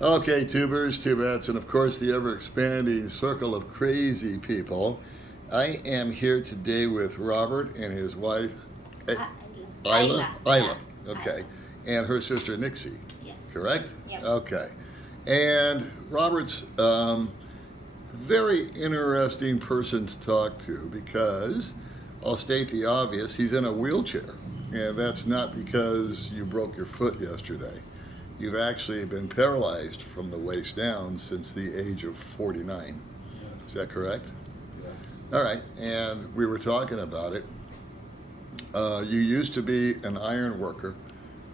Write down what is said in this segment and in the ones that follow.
Okay, tubers, tubettes, and of course the ever expanding circle of crazy people. I am here today with Robert and his wife, eh, Isla. Ayla, yeah, Isla, okay, Ayla. and her sister Nixie, Yes. correct? Yep. Okay. And Robert's very interesting person to talk to because I'll state the obvious, he's in a wheelchair. And that's not because you broke your foot yesterday. You've actually been paralyzed from the waist down since the age of 49. Is Yes. that correct? Yes. All right. And we were talking about it. You used to be an iron worker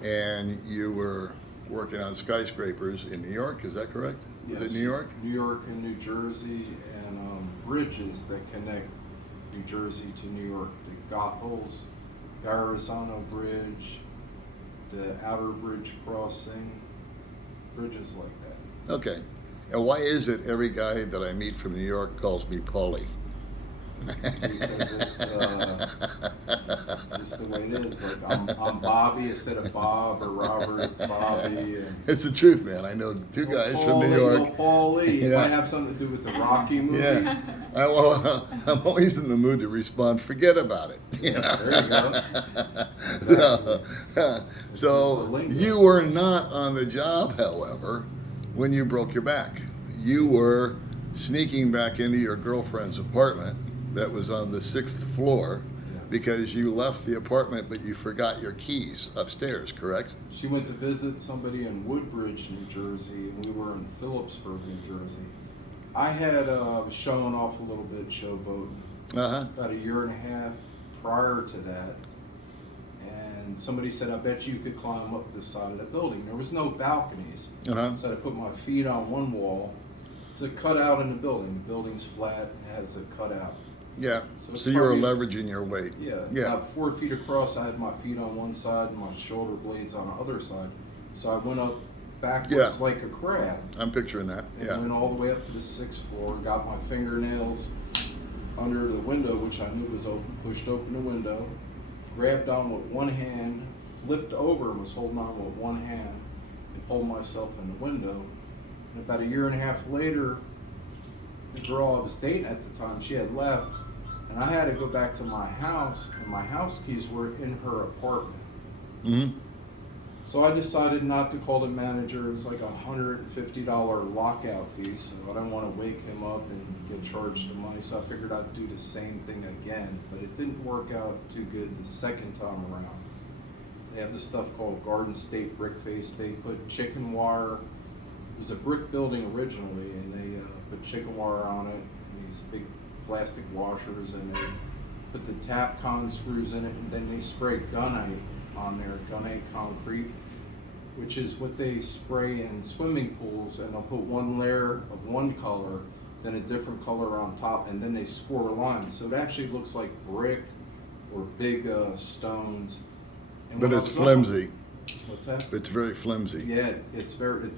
and you were working on skyscrapers in New York. Is that correct? Yes. Was it New York? New York and New Jersey, and bridges that connect New Jersey to New York. The Goethals, Verrazano Bridge, the Outer Bridge Crossing, bridges like that. Okay. And why is it every guy that I meet from New York calls me Paulie? Because it's just the way it is. Like I'm Bobby instead of Bob, or Robert, it's Bobby. And It's the truth, man. I know two guys from New York. Paulie. It Yeah. might have something to do with the Rocky movie. Yeah. I'm always in the mood to respond. Forget about it. You know? There you go. So, It's so just the lingo. you were not on the job, however, when you broke your back. You were sneaking back into your girlfriend's apartment that was on the 6th floor Yes. because you left the apartment but you forgot your keys upstairs, correct? She went to visit somebody in Woodbridge, New Jersey, and we were in Phillipsburg, New Jersey. I had shown off a little bit showboating Uh-huh. about a year and a half prior to that. And somebody said, I bet you could climb up the side of the building. There was no balconies. Uh-huh. So I put my feet on one wall. It's a cutout in the building. The building's flat and has a cutout. Yeah. So it's So you were probably- leveraging your weight. Yeah, Yeah. about 4 feet across. I had my feet on one side and my shoulder blades on the other side. So I went up backwards Yeah. like a crab. I'm picturing that. And Yeah. went all the way up to the 6th floor, got my fingernails under the window, which I knew was open, pushed open the window, grabbed on with one hand, flipped over and was holding on with one hand, and pulled myself in the window. And about a year and a half later, the girl I was dating at the time, she had left, and I had to go back to my house, and my house keys were in her apartment. Mm-hmm. So I decided not to call the manager. It was like $150 lockout fee, so I didn't want to wake him up and get charged the money. So I figured I'd do the same thing again, but it didn't work out too good the second time around. They have this stuff called Garden State Brick Face. They put chicken wire. It was a brick building originally, and they put chicken wire on it, and these big plastic washers, and they put the Tapcon screws in it, and then they spray gunite on there, gunite concrete, which is what they spray in swimming pools, and they'll put one layer of one color, then a different color on top, and then they score lines. So it actually looks like brick or big stones. And But when I it's was up- flimsy. What's that? It's very flimsy. Yeah, it's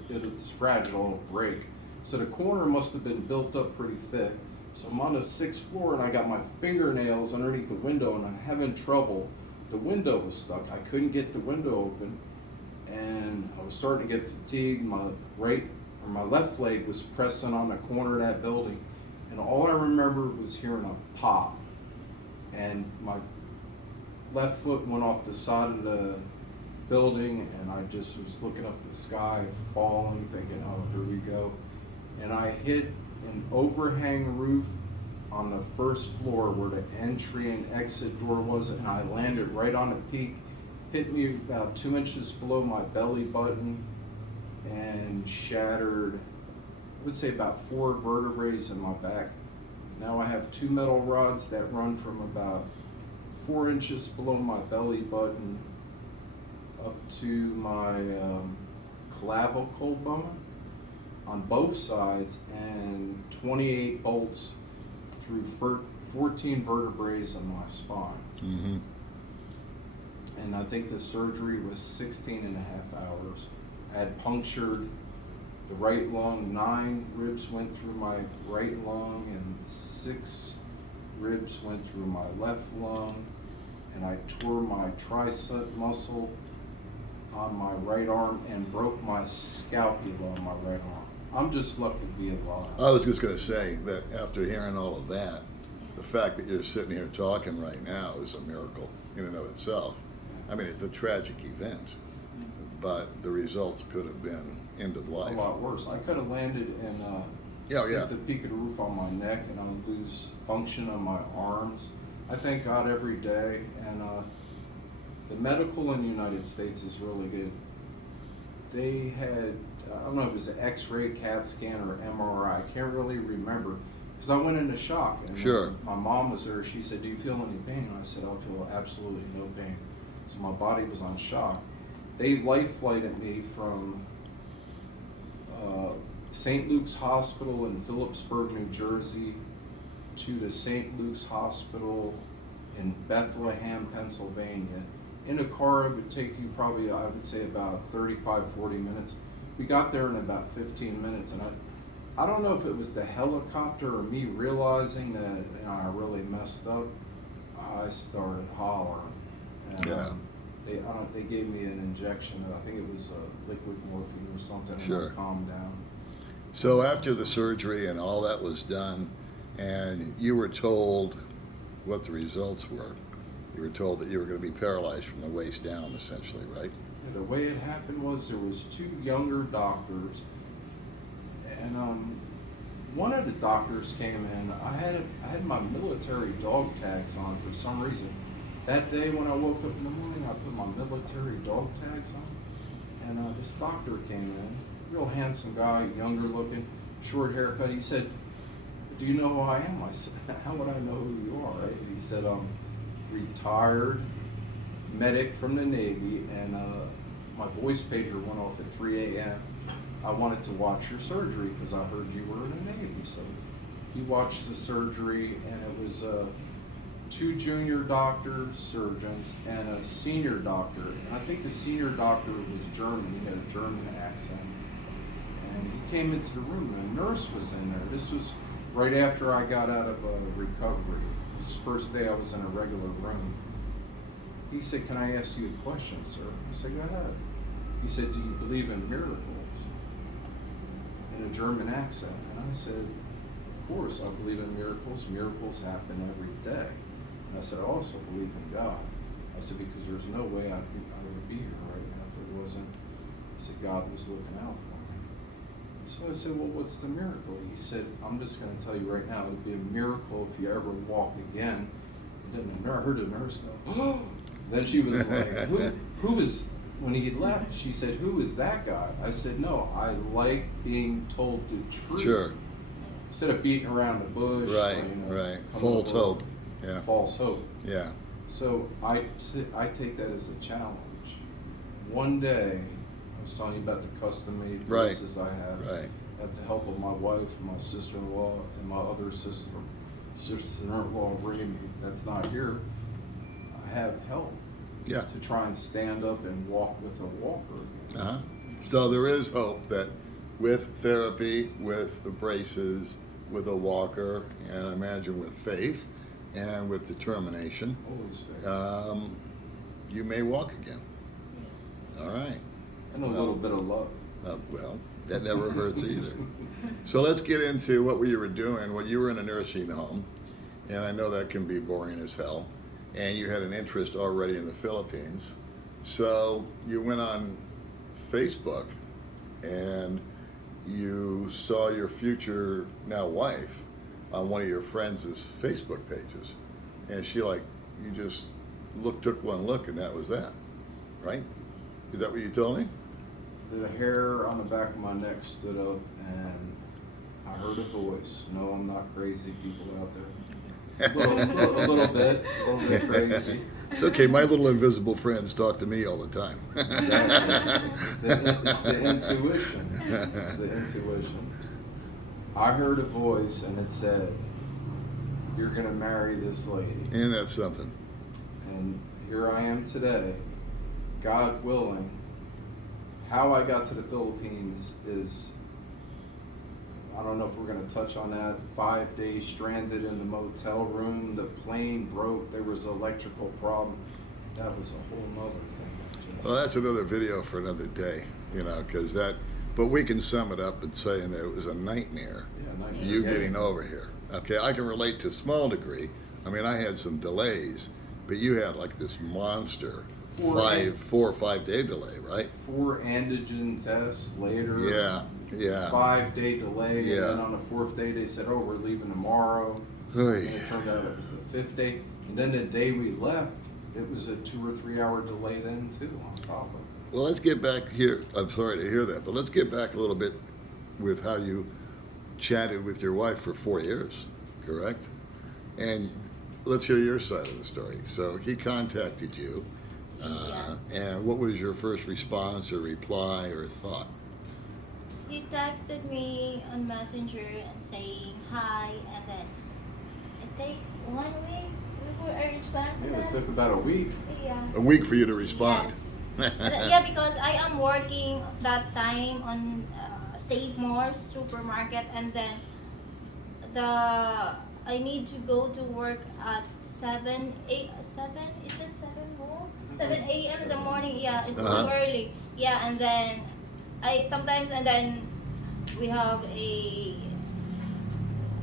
it's fragile, it'll break. So the corner must have been built up pretty thick. So I'm on the 6th floor and I got my fingernails underneath the window and I'm having trouble. The window was stuck. I couldn't get the window open and I was starting to get fatigued. My left leg was pressing on the corner of that building, and all I remember was hearing a pop. And my left foot went off the side of the building, and I just was looking up at the sky, falling, thinking, oh, here we go. And I hit an overhang roof on the 1st floor where the entry and exit door was, and I landed right on the peak, hit me about 2 inches below my belly button, and shattered, I would say about 4 vertebrae in my back. Now I have 2 metal rods that run from about 4 inches below my belly button up to my clavicle bone on both sides, and 28 bolts through 14 vertebrae in my spine. Mm-hmm. And I think the surgery was 16 and a half hours. I had punctured the right lung. 9 ribs went through my right lung, and 6 ribs went through my left lung. And I tore my tricep muscle on my right arm and broke my scapula on my right arm. I'm just lucky to be alive. I was just going to say that after hearing all of that, the fact that you're sitting here talking right now is a miracle in and of itself. I mean, it's a tragic event, but the results could have been end of A life. lot worse. I could have landed and Yeah. hit the peak of the roof on my neck, and I would lose function on my arms. I thank God every day, and the medical in the United States is really good. They had, I don't know if it was an X-ray, CAT scan, or MRI. I can't really remember because I went into shock. And Sure. my mom was there. She said, "Do you feel any pain?" And I said, "I feel absolutely no pain." So my body was on shock. They life flighted me from St. Luke's Hospital in Phillipsburg, New Jersey, to the St. Luke's Hospital in Bethlehem, Pennsylvania. In a car, it would take you probably, I would say, about 35, 40 minutes. We got there in about 15 minutes, and I don't know if it was the helicopter or me realizing that I really messed up. I started hollering. And, Yeah. They gave me an injection. I think it was liquid morphine or something. Sure. And I calmed down. So after the surgery and all that was done, and you were told what the results were, you were told that you were going to be paralyzed from the waist down, essentially, right? The way it happened was there was two younger doctors, and one of the doctors came in. I had my military dog tags on for some reason. That day when I woke up in the morning, I put my military dog tags on, and this doctor came in, real handsome guy, younger looking, short haircut. He said, "Do you know who I am?" I said, "How would I know who you are?" Right? He said, "Retired medic from the Navy, and my voice pager went off at 3 a.m. I wanted to watch your surgery because I heard you were in the Navy." So he watched the surgery, and it was two junior doctors, surgeons, and a senior doctor. And I think the senior doctor was German. He had a German accent. And he came into the room, and the nurse was in there. This was right after I got out of recovery. This was the first day I was in a regular room. He said, "Can I ask you a question, sir?" I said, "Go ahead." He said, "Do you believe in miracles?" In a German accent. And I said, "Of course, I believe in miracles. Miracles happen every day." And I said, "I also believe in God." I said, "Because there's no way I would be here right now if it wasn't." I said, "God was looking out for me." So I said, "Well, what's the miracle?" He said, "I'm just going to tell you right now, it would be a miracle if you ever walk again." And then I heard the nurse go, "Oh!" Then she was like, who is, when he left, she said, "Who is that guy?" I said, "No, I like being told the truth." Sure. Instead of beating around the bush. Right, you know, right. come False up with hope. Yeah. False hope. Yeah. So I take that as a challenge. One day, I was telling you about the custom-made Right. dresses I have. Right. I have the help of my wife, my sister-in-law, and my other sister-in-law, Raimi, that's not here. I have help Yeah. to try and stand up and walk with a walker again. Uh-huh. So there is hope that with therapy, with the braces, with a walker, and I imagine with faith and with determination, Always faith. you may walk again. All right. And a well- little bit of love. Well, that never hurts either. So let's get into what you were doing. Well, you were in a nursing home, and I know that can be boring as hell, and you had an interest already in the Philippines. So you went on Facebook, and you saw your future now wife on one of your friends' Facebook pages, and she you just took one look, and that was that, right? Is that what you told me? The hair on the back of my neck stood up, and I heard a voice. No, I'm not crazy, people out there. A little bit crazy. It's okay. My little invisible friends talk to me all the time. It's the intuition. It's the intuition. I heard a voice, and it said, "You're gonna marry this lady." And that's something. And here I am today, God willing. How I got to the Philippines is, I don't know if we're going to touch on that. 5 days stranded in the motel room. The plane broke. There was an electrical problem. That was a whole nother thing. Well, that's another video for another day, because that. But we can sum it up in saying that it was a nightmare. Yeah, nightmare. You getting over here. Okay, I can relate to a small degree. I mean, I had some delays, but you had like this monster 4 or 5 day delay, right? 4 antigen tests later. Yeah, yeah. 5-day delay. Yeah. And then on the 4th day, they said, "Oh, we're leaving tomorrow." Oy. And it turned out it was the 5th day. And then the day we left, it was a 2 or 3 hour delay then too on top of it. Well, let's get back here. I'm sorry to hear that, but let's get back a little bit with how you chatted with your wife for 4 years, correct? And let's hear your side of the story. So he contacted you, and what was your first response or reply or thought? He texted me on Messenger and saying hi, and then it takes 1 week before I respond to Yeah, it that. took about a week. Yeah. A week for you to respond. Yes. Yeah, because I am working that time on Save More supermarket, and then I need to go to work at 7 is it 7 more? 7 a.m. in the morning. Yeah, it's Uh-huh. too early. Yeah, and then and then we have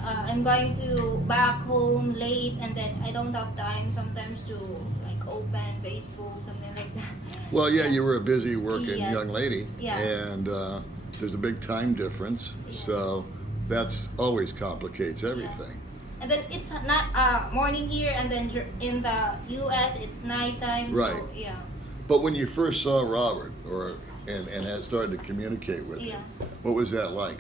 I'm going to back home late, and then I don't have time sometimes to like open Facebook, something like that. Well, yeah, you were a busy working Yes. young lady, Yeah. and there's a big time difference, Yes. so that's always complicates everything. And then it's not morning here, and then in the U.S. it's nighttime. Right. So, yeah. But when you first saw Robert, and had started to communicate with him, what was that like?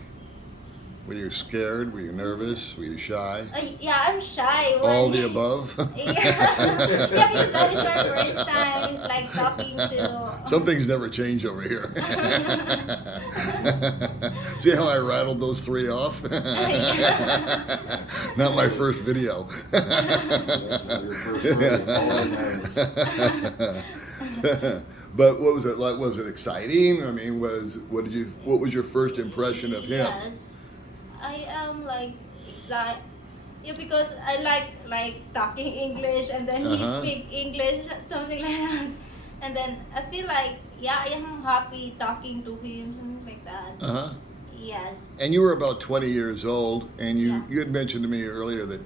Were you scared? Were you nervous? Were you shy? Yeah, I'm shy. All the above? Yeah. Yeah, because that is our first time like talking to. Some things never change over here. See how I rattled those 3 off? Not my first video. Your first But what was it like? Was it exciting? I mean, what was your first impression of him? Yes, I am like excited. Yeah, because I like talking English, and then Uh-huh. he speak English, something like that. And then I feel like, yeah, I am happy talking to him, something like that. Uh-huh. Yes. And you were about 20 years old, and Yeah. you had mentioned to me earlier that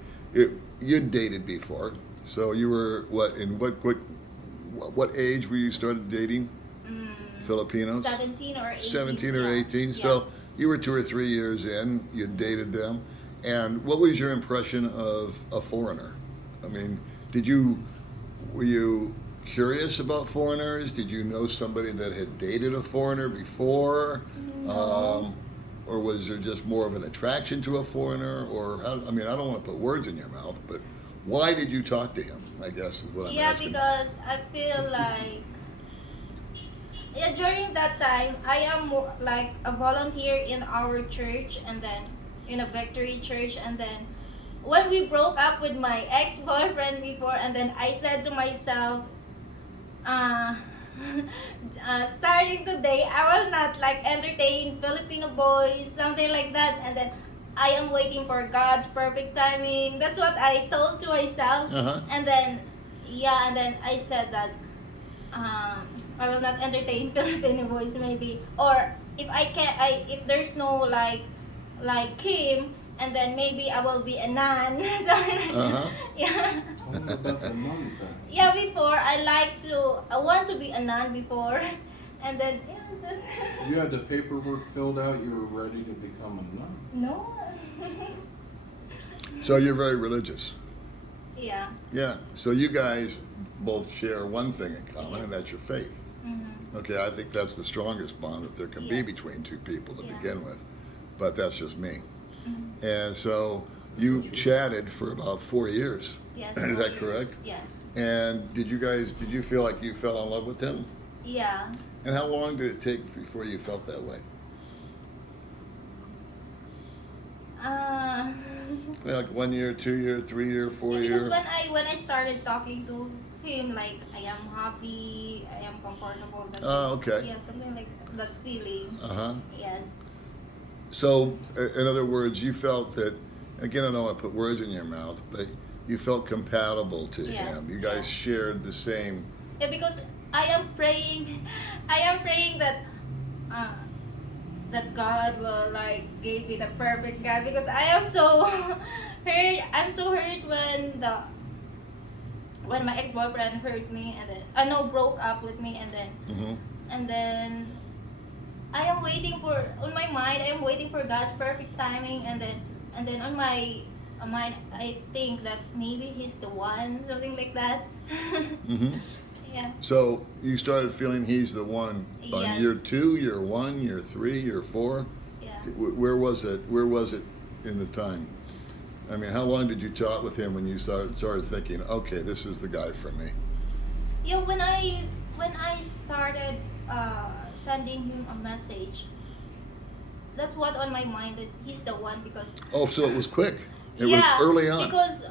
you'd dated before. So you were what age were you started dating? Filipinos? 17 or 18. 17 or yeah. 18. Yeah. So you were 2 or 3 years in, you dated them. And what was your impression of a foreigner? I mean, were you curious about foreigners? Did you know somebody that had dated a foreigner before? No. Or was there just more of an attraction to a foreigner? Or I don't want to put words in your mouth, but why did you talk to him, I guess is what I'm Yeah, asking. because I feel like, yeah, during that time I am like a volunteer in our church, and then in a Victory Church, and then when we broke up with my ex-boyfriend before, and then I said to myself, starting today I will not like entertain Filipino boys, something like that, and then I am waiting for God's perfect timing. That's what I told to myself. Uh-huh. And then, yeah, and then I said that I will not entertain Filipino boys maybe, or if I can, if there's no like Kim, and then maybe I will be a nun. Something like Uh-huh. that. Yeah. Tell me about the nun thing. Yeah, before I want to be a nun before, and then You had the paperwork filled out. You were ready to become a nun. no. So you're very religious. Yeah. Yeah. So you guys both share one thing in common, and that's your faith. Mm-hmm. Okay, I think that's the strongest bond that there can be Yes. between two people to Yeah. begin with. But that's just me. Mm-hmm. And so you chatted for about 4 years. Yes. Is that 4 years. correct? Yes. And did you feel like you fell in love with him? Yeah. And how long did it take before you felt that way? Uh, Like 1 year, 2 year, 3 year, 4 yeah, year? because when I started talking to him, like I am happy, I am comfortable. Okay. Yeah, something like that feeling. Uh-huh. Yes. So, in other words, you felt that, again, I don't want to put words in your mouth, but you felt compatible to Yes, him. You guys yeah. shared the same. Yeah, because I am praying, I am praying that uh, that God will like give me the perfect guy, because I am so hurt. I'm so hurt when my ex boyfriend hurt me, and then no, broke up with me, Mm-hmm. and then I am waiting for, on my mind, I am waiting for God's perfect timing, and then on my mind I think that maybe he's the one, something like that. Mm-hmm. Yeah. So you started feeling he's the one on Yes. year 2, year 1, year 3, year 4. Yeah. Where was it? Where was it in the time? I mean, how long did you talk with him when you started thinking, okay, this is the guy for me? Yeah, when I started sending him a message, that's what on my mind, that he's the one, because Oh, so it was quick. It yeah, was early on. because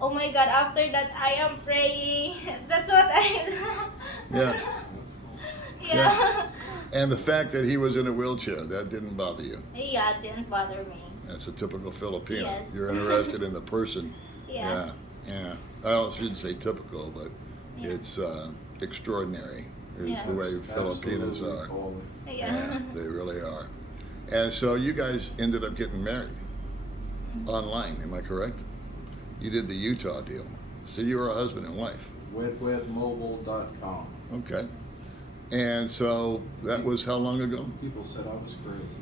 oh my God, after that I am praying. That's what I Yeah. That's cool. yeah. And the fact that he was in a wheelchair, that didn't bother you. Yeah, it didn't bother me. That's a typical Filipino. Yes. You're interested in the person. Yeah. Yeah. Shouldn't say typical, but Yeah. it's extraordinary. Is Yes. the way That's Filipinos absolutely are. cool. Yeah. They really are. And so you guys ended up getting married Mm-hmm. online, am I correct? You did the Utah deal. So you were a husband and wife. Wedwedmobile.com. Okay. And so that was how long ago? People said I was crazy.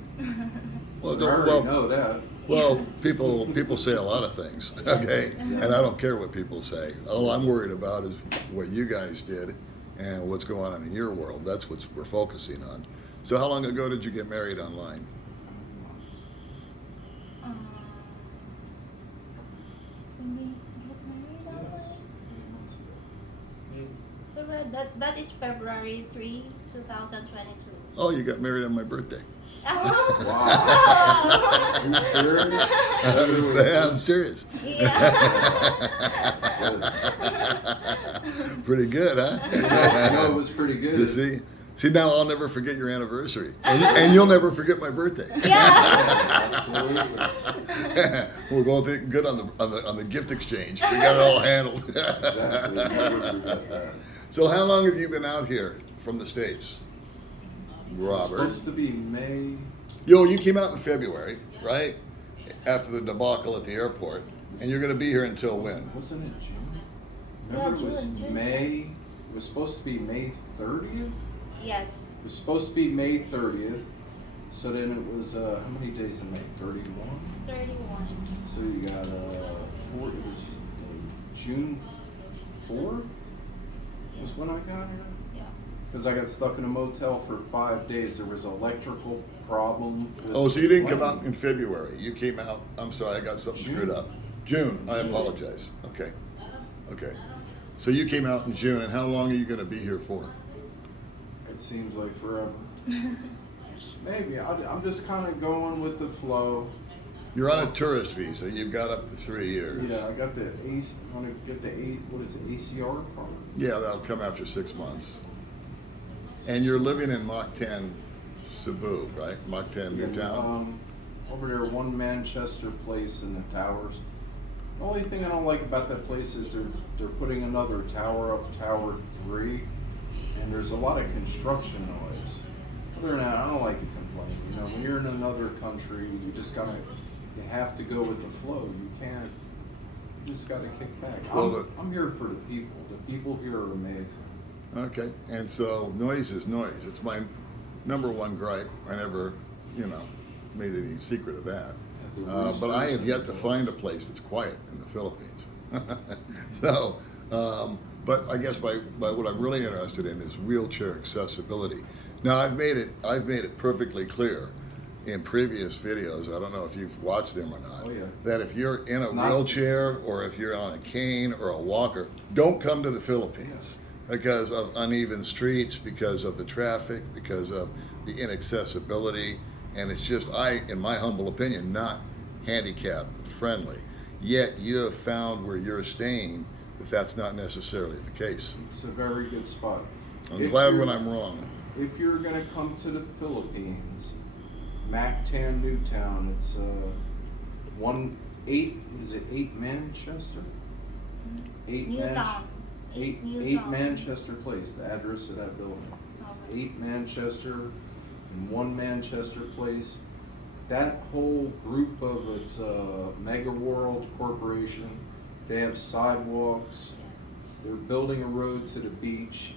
Well, So I already know that. well, people say a lot of things, okay? And I don't care what people say. All I'm worried about is what you guys did and what's going on in your world. That's what we're focusing on. So how long ago did you get married online? When we get married, Yes, 8 months ago. That is February 3, 2022. Oh, you got married on my birthday. Oh. Wow. Are you serious? Yeah, I'm serious. Yeah. Pretty good, huh? I know it was pretty good. You see, now I'll never forget your anniversary, and you'll never forget my birthday. Yeah. Absolutely. We're both good on the gift exchange. We got it all handled. Exactly. Never forget that. So how long have you been out here from the States, It's Robert? supposed to be May. You came out in February, right? After the debacle at the airport, and you're going to be here until when? Wasn't it June? Yeah, Remember it was June. May. It was supposed to be May 30th. Yes. It was supposed to be May 30th. So then it was how many days in May? 31. 31. So you got four. It was June 4th. Was when I got here. Yeah. Because I got stuck in a motel for 5 days. There was an electrical problem. with Oh, so you didn't come plane. out in February. You came out, I'm sorry, I got something June. screwed up. June, I apologize. Okay. Okay. So you came out in June, and how long are you going to be here for? It seems like forever. Maybe. I'm just kind of going with the flow. You're on a tourist visa. You've got up to 3 years. Yeah, I got the AC. I want to get the what is it, ACR card? Yeah, that'll come after 6 months. And you're living in Mach 10, Cebu, right? Mach 10, Newtown. Over there, one Manchester place in the towers. The only thing I don't like about that place is they're putting another tower up, Tower 3, and there's a lot of construction noise. Other than that, I don't like to complain. You know, when you're in another country, you just gotta, you have to go with the flow. You can't, you just gotta kick back. Well, I'm here for the people. The people here are amazing. Okay. And so noise is noise. It's my number one gripe. I never, made any secret of that. But I have yet to find a place that's quiet in the Philippines. So, but I guess by what I'm really interested in is wheelchair accessibility. Now I've made it perfectly clear in previous videos. I don't know if you've watched them or not. Oh, yeah. That if you're in a It's not- wheelchair or if you're on a cane or a walker, don't come to the Philippines because of uneven streets, because of the traffic, because of the inaccessibility, and it's just, in my humble opinion, not handicap friendly. Yet you have found where you're staying that that's not necessarily the case. It's a very good spot. I'm If glad you're- when I'm wrong. If you're gonna come to the Philippines, Mactan Newtown, it's 8 Manchester? 8 Newtown. 8 Newtown. Manchester Place, the address of that building. It's Okay. 8 Manchester and 1 Manchester Place. That whole group of it's Mega World Corporation. They have sidewalks. They're building a road to the beach.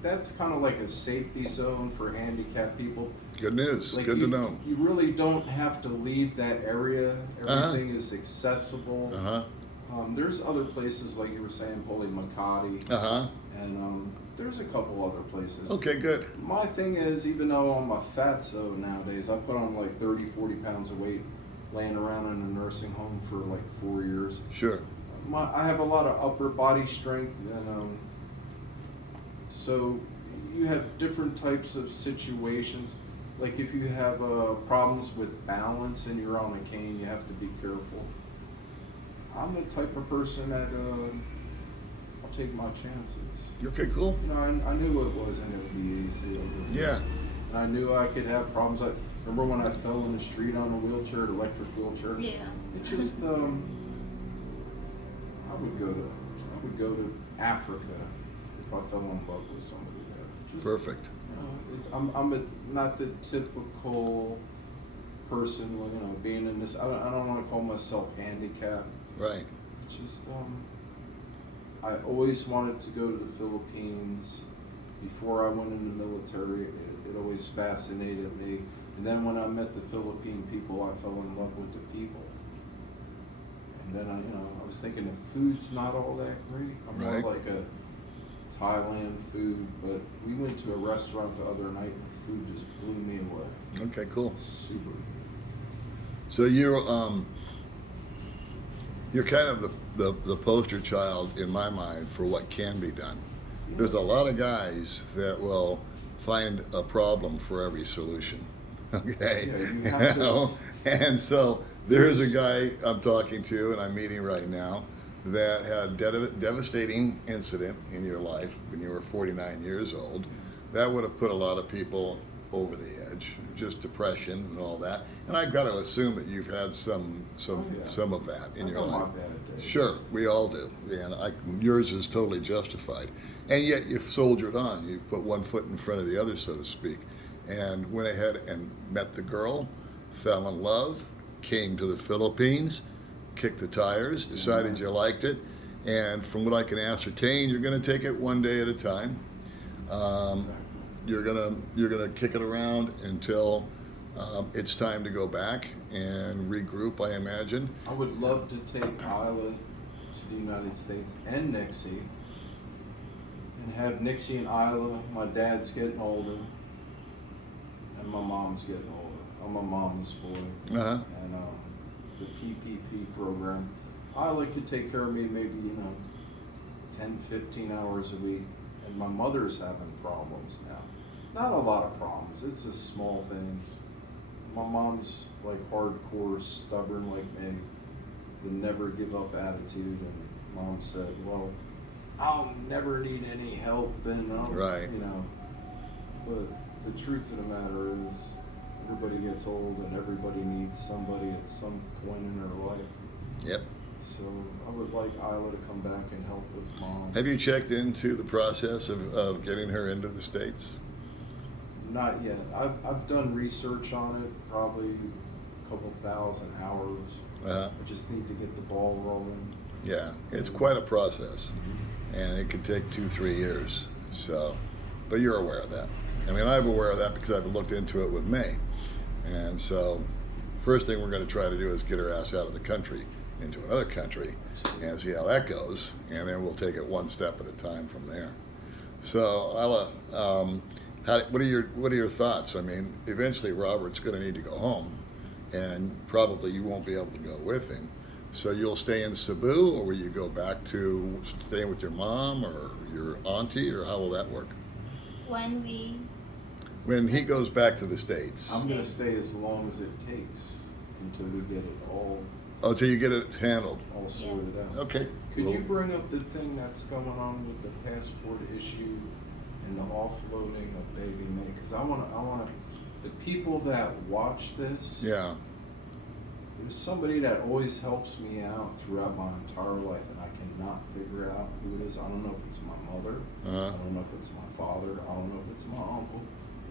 That's kind of like a safety zone for handicapped people. Good news. Like Good you, to know. You really don't have to leave that area. Everything is accessible. Uh huh. There's other places like you were saying, Holy Makati, Uh huh. and there's a couple other places. Okay, good. My thing is, even though I'm a fatso nowadays, I put on like 30, 40 pounds of weight laying around in a nursing home for like 4 years. Sure. I have a lot of upper body strength, and so you have different types of situations. Like if you have problems with balance and you're on a cane, you have to be careful. I'm the type of person that I'll take my chances. Okay, cool. You know, I knew it wasn't going to be easy. Yeah. And I knew I could have problems. I remember when I fell in the street on a wheelchair, electric wheelchair. Yeah. It just I would go to Africa if I fell in love with somebody there. Just, Perfect. You know, I'm not the typical person. You know, being in this. I don't want to call myself handicapped. Right. It's just I always wanted to go to the Philippines. Before I went in the military, it always fascinated me. And then when I met the Philippine people, I fell in love with the people. And then I was thinking the food's not all that great. I'm Right. more like a Thailand food, but we went to a restaurant the other night and the food just blew me away. Okay, cool. Super. So you're kind of the poster child in my mind for what can be done. There's a lot of guys that will find a problem for every solution. Okay. Yeah, you have to- And so there's a guy I'm talking to and I'm meeting right now that had a devastating incident in your life when you were 49 years old. That would have put a lot of people over the edge, just depression and all that. And I've got to assume that you've had some of that in your I've had life. my bad days. Sure, we all do, and yours is totally justified. And yet you've soldiered on. You put one foot in front of the other, so to speak, and went ahead and met the girl, fell in love, came to the Philippines, kicked the tires, decided you liked it, and from what I can ascertain, you're going to take it one day at a time. Exactly. You're gonna kick it around until it's time to go back and regroup, I imagine. I would love to take Isla to the United States and Nixie and have Nixie and Isla. My dad's getting older and my mom's getting older. I'm a mama's boy. Uh-huh. And the PPP program, Isla could take care of me maybe, 10, 15 hours a week. And my mother's having problems now. Not a lot of problems. It's just small things. My mom's like hardcore, stubborn like me. The never give up attitude. And mom said, well, I'll never need any help. And Right. But the truth of the matter is everybody gets old and everybody needs somebody at some point in their life. Yep. So I would like Isla to come back and help with mom. Have you checked into the process of getting her into the States? Not yet. I've done research on it, probably a couple thousand hours. Uh-huh. I just need to get the ball rolling. Yeah, it's quite a process, and it could take 2-3 years. So, but you're aware of that. I mean, I'm aware of that because I've looked into it with May. And so, first thing we're going to try to do is get her ass out of the country into another country and see how that goes, and then we'll take it one step at a time from there. So, Isla, what are your thoughts? I mean, eventually Robert's going to need to go home, and probably you won't be able to go with him. So you'll stay in Cebu, or will you go back to staying with your mom or your auntie, or how will that work? When he goes back to the States. I'm going to stay as long as it takes until we get it all Till you get it handled. sorted out. Okay. Could Well, you bring up the thing that's going on with the passport issue and the offloading of Baby May? Because I want to, the people that watch this, Yeah. There's somebody that always helps me out throughout my entire life, and I cannot figure out who it is. I don't know if it's my mother. I don't know if it's my father. I don't know if it's my uncle.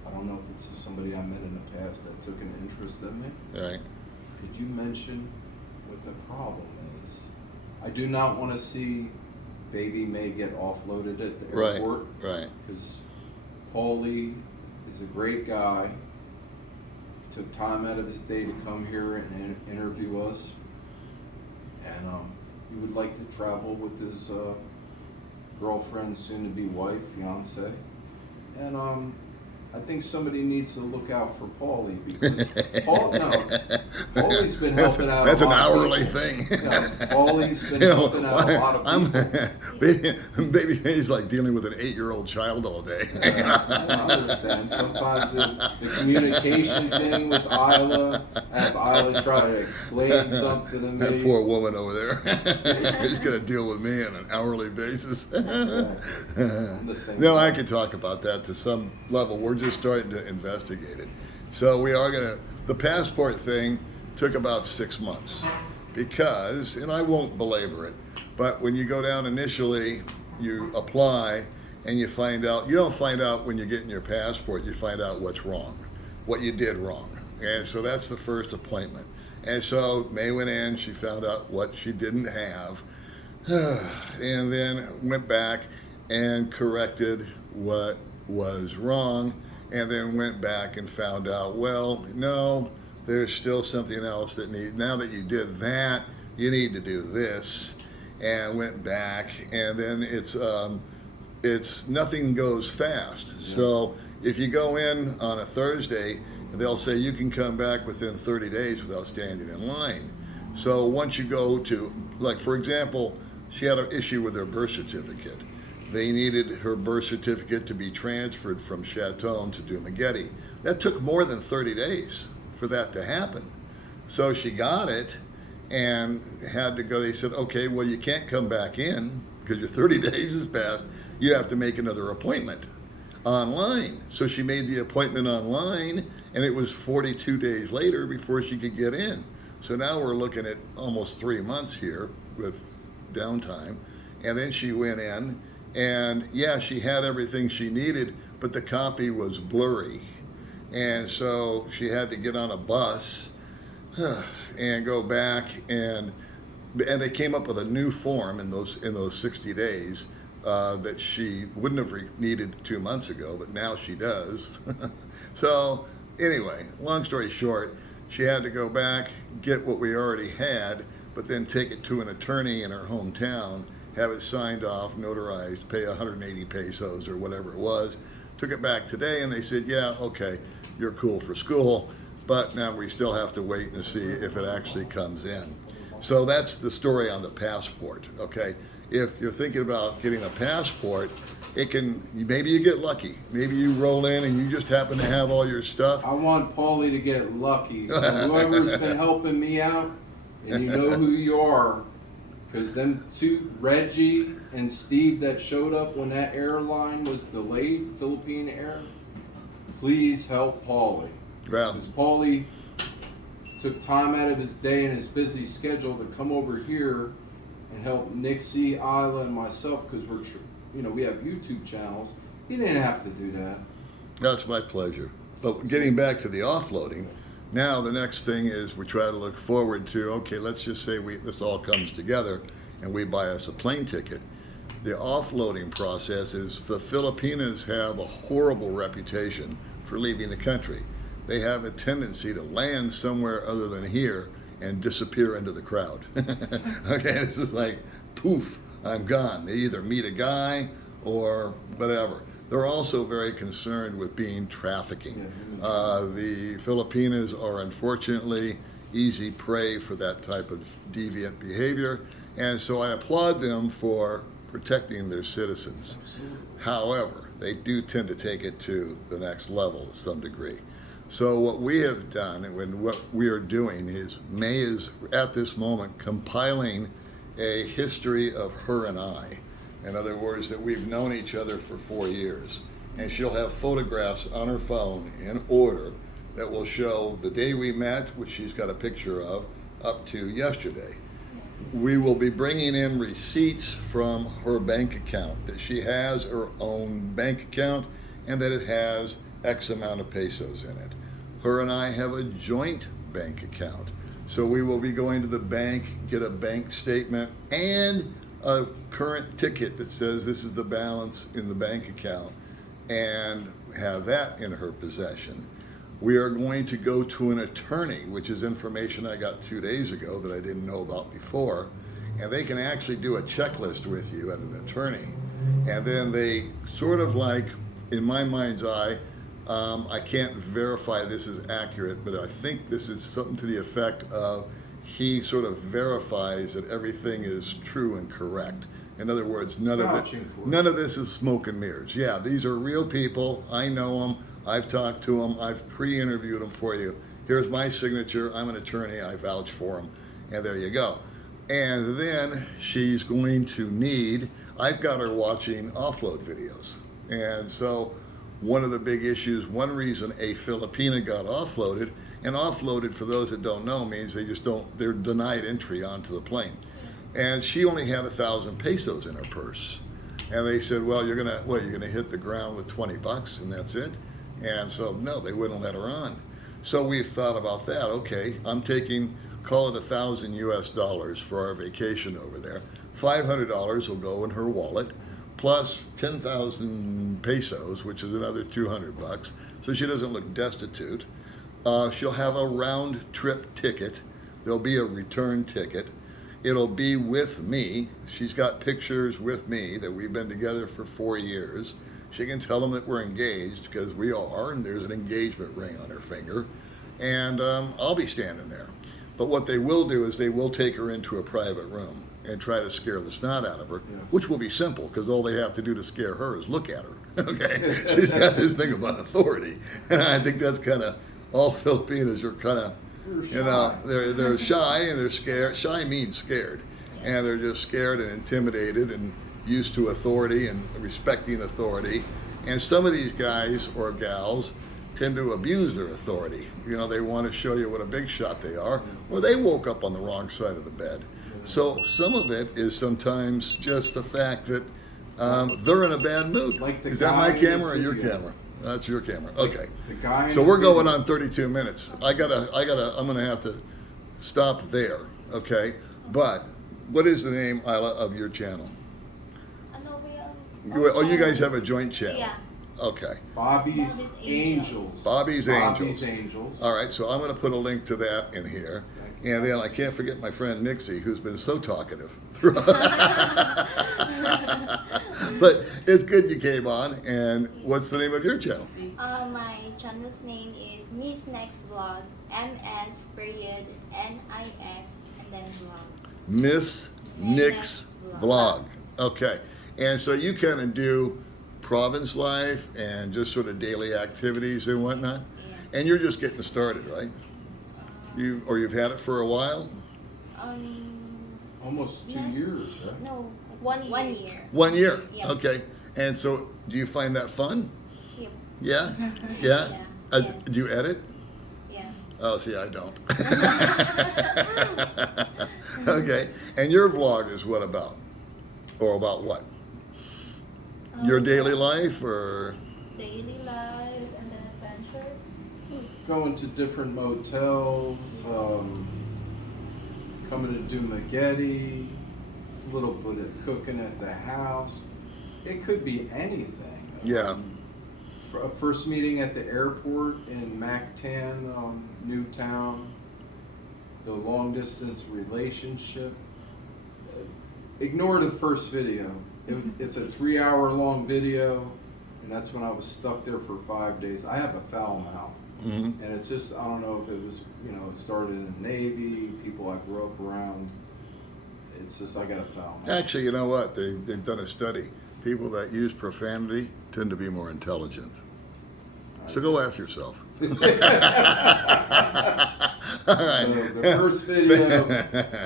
I don't know if it's somebody I met in the past that took an interest in me. Right. Could you mention what the problem is? I do not want to see baby May get offloaded at the airport. Right. Because Paulie is a great guy. Took time out of his day to come here and interview us. And he would like to travel with his girlfriend, soon-to-be wife, fiance. And I think somebody needs to look out for Paulie because Paulie's been helping out. That's a an lot of hourly people. thing. Yeah, Paulie's been helping out a lot of people. Baby Hayes like dealing with an 8-year-old child all day. I understand. Sometimes the communication thing with Isla, I have Isla try to explain something to That me. poor woman over there. She's got to deal with me on an hourly basis. I'm the same. No, I could talk about that to some level. We're just starting to investigate it. So we are going to, the passport thing took about 6 months because, and I won't belabor it, but when you go down initially, you apply and you find out, you don't find out when you're getting your passport, you find out what's wrong, what you did wrong. And so that's the first appointment. And so May went in, she found out what she didn't have, and then went back and corrected what was wrong, and then went back and found out, well, no, there's still something else that needs, now that you did that, you need to do this, and went back, and then it's nothing goes fast. Yeah. So if you go in on a Thursday, they'll say you can come back within 30 days without standing in line. So once you go to, like for example, she had an issue with her birth certificate. They needed her birth certificate to be transferred from Chatone to Dumaguete. That took more than 30 days for that to happen. So she got it and had to go. They said, okay, well, you can't come back in because your 30 days has passed. You have to make another appointment online. So she made the appointment online, and it was 42 days later before she could get in. So now we're looking at almost 3 months here with downtime. And then she went in, and yeah, she had everything she needed, but the copy was blurry. And so she had to get on a bus and go back, and they came up with a new form in those 60 days that she wouldn't have needed 2 months ago, but now she does. So anyway, long story short, she had to go back, get what we already had, but then take it to an attorney in her hometown, have it signed off, notarized, pay 180 pesos or whatever it was. Took it back today, and they said, yeah, okay, you're cool for school, but now we still have to wait and see if it actually comes in. So that's the story on the passport, okay? If you're thinking about getting a passport, it can, maybe you get lucky. Maybe you roll in and you just happen to have all your stuff. I want Paulie to get lucky. So whoever's been helping me out, and you know who you are, because them two, Reggie and Steve, that showed up when that airline was delayed, Philippine Air, please help Paulie. Well, Because Paulie took time out of his day and his busy schedule to come over here and help Nixie, Isla, and myself, because we have YouTube channels. He didn't have to do that. that's my pleasure. But getting back to the offloading, now the next thing is we try to look forward to, okay, let's just say this all comes together and we buy us a plane ticket. The offloading process is the Filipinos have a horrible reputation for leaving the country. They have a tendency to land somewhere other than here and disappear into the crowd. Okay, this is like, poof, I'm gone. They either meet a guy or whatever. They're also very concerned with being trafficking. The Filipinos are unfortunately easy prey for that type of deviant behavior, and so I applaud them for protecting their citizens. However, they do tend to take it to the next level to some degree. So what we have done and what we are doing is May is at this moment compiling a history of her and I. In other words, that we've known each other for 4 years. And she'll have photographs on her phone in order that will show the day we met, which she's got a picture of, up to yesterday. We will be bringing in receipts from her bank account, that she has her own bank account and that it has X amount of pesos in it. Her and I have a joint bank account. So we will be going to the bank, get a bank statement and a current ticket that says this is the balance in the bank account, and have that in her possession. We are going to go to an attorney, which is information I got 2 days ago that I didn't know about before, and they can actually do a checklist with you at an attorney. And then they sort of like, in my mind's eye, I can't verify this is accurate, but I think this is something to the effect of he sort of verifies that everything is true and correct. In other words, none of this is smoke and mirrors. Yeah, these are real people. I know them. I've talked to them. I've pre-interviewed them for you. Here's my signature. I'm an attorney. I vouch for them. And there you go. And then she's going to need, I've got her watching offload videos. And so one of the big issues, one reason a Filipina got offloaded, and offloaded, for those that don't know, means they're denied entry onto the plane. And she only had 1,000 pesos in her purse. And they said, well, you're gonna hit the ground with $20 and that's it? And so, no, they wouldn't let her on. So we've thought about that. Okay, I'm taking, call it $1,000 US for our vacation over there. $500 will go in her wallet, plus 10,000 pesos, which is another $200, so she doesn't look destitute. She'll have a round trip ticket. There'll be a return ticket. It'll be with me. She's got pictures with me that we've been together for 4 years. She can tell them that we're engaged, because we are, and there's an engagement ring on her finger. And I'll be standing there. But what they will do is they will take her into a private room and try to scare the snot out of her, yes. Which will be simple, because all they have to do to scare her is look at her. Okay, she's got this thing about authority, and I think that's kind of all Filipinos are kind of, you know, they're shy and they're scared. Shy means scared, and they're just scared and intimidated and used to authority and respecting authority. And some of these guys or gals tend to abuse their authority. You know, they want to show you what a big shot they are, or they woke up on the wrong side of the bed. So some of it is sometimes just the fact that they're in a bad mood. Like the is that my guy camera or in the your video. camera? That's your camera. Okay. The guy in So the we're going video. on 32 minutes. I'm gonna have to stop there. Okay. But what is the name, Isla, of your channel? Ano ba yan? Oh, you guys have a joint channel. Yeah. Okay. Bobby's Bobby's Angels. Bobby's Angels. Angels. All right, so I'm going to put a link to that in here. And then I can't forget my friend Nixie, who's been so talkative. But it's good you came on. And what's the name of your channel? My channel's name is Miss Next Vlog. MS period NIX and then vlogs. Miss Nix Vlogs. Okay. And so you kind of do province life and just sort of daily activities and whatnot. Yeah. And you're just getting started, right? You've had it for a while? Almost 2 Yeah. years, right? No, 1 year. 1 year. 1 year. Yeah. Okay. And so do you find that fun? Yep. Yeah? Yeah? Yeah. As- Yes. Do you edit? Yeah. Oh, see, I don't. Okay. And your vlog is what about? Or about what? Your daily life or? Daily life and then adventure. Going to different motels, coming to Dumaguete, a little bit of cooking at the house. It could be anything. Yeah. First meeting at the airport in Mactan, Newtown. The long distance relationship. Ignore the first video. It's a 3-hour long video, and that's when I was stuck there for 5 days. I have a foul mouth. Mm-hmm. And it's just, I don't know if it was, it started in the Navy, people I grew up around. It's just, I got a foul mouth. Actually, you know what? They've done a study. People that use profanity tend to be more intelligent. So go after yourself. All right. So the first video,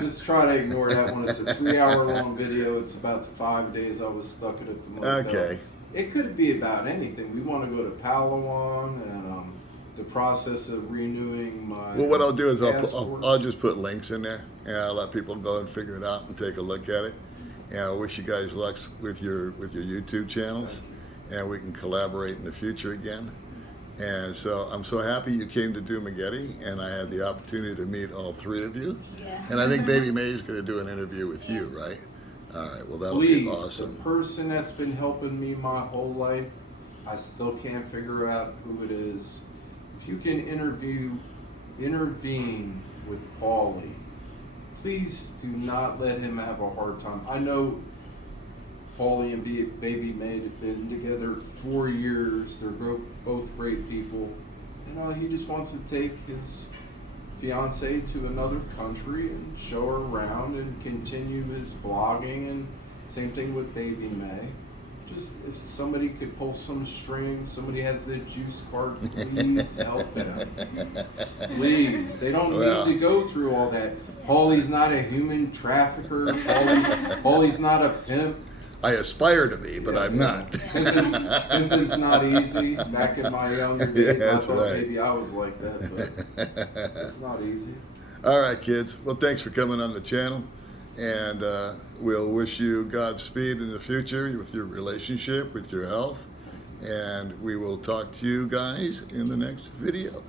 just try to ignore that one. It's a 3-hour long video. It's about the 5 days I was stuck at the motel. Okay. It could be about anything. We want to go to Palawan and the process of renewing my. Well, what I'll do is passport. I'll just put links in there, and I'll let people go and figure it out and take a look at it. And I wish you guys luck with your YouTube channels, and we can collaborate in the future again. And so I'm so happy you came to Dumageddon, and I had the opportunity to meet all three of you. Yeah. And I think Baby May is going to do an interview with you, right? All right. Well, that'll Please, be awesome. the person that's been helping me my whole life, I still can't figure out who it is. If you can intervene with Paulie, please do not let him have a hard time. I know Paulie and Baby May have been together 4 years. They're both great people. And he just wants to take his fiance to another country and show her around and continue his vlogging, and same thing with Baby May. Just if somebody could pull some strings, somebody has the juice card, please help him. Please. They don't Well. need to go through all that. Paulie's not a human trafficker. Paulie's not a pimp. I aspire to be, but I'm not. Pimping's not easy. Back in my younger days, Yeah, I that's thought right. maybe I was like that, but it's not easy. All right, kids. Well, thanks for coming on the channel, and we'll wish you Godspeed in the future with your relationship, with your health, and we will talk to you guys in the next video.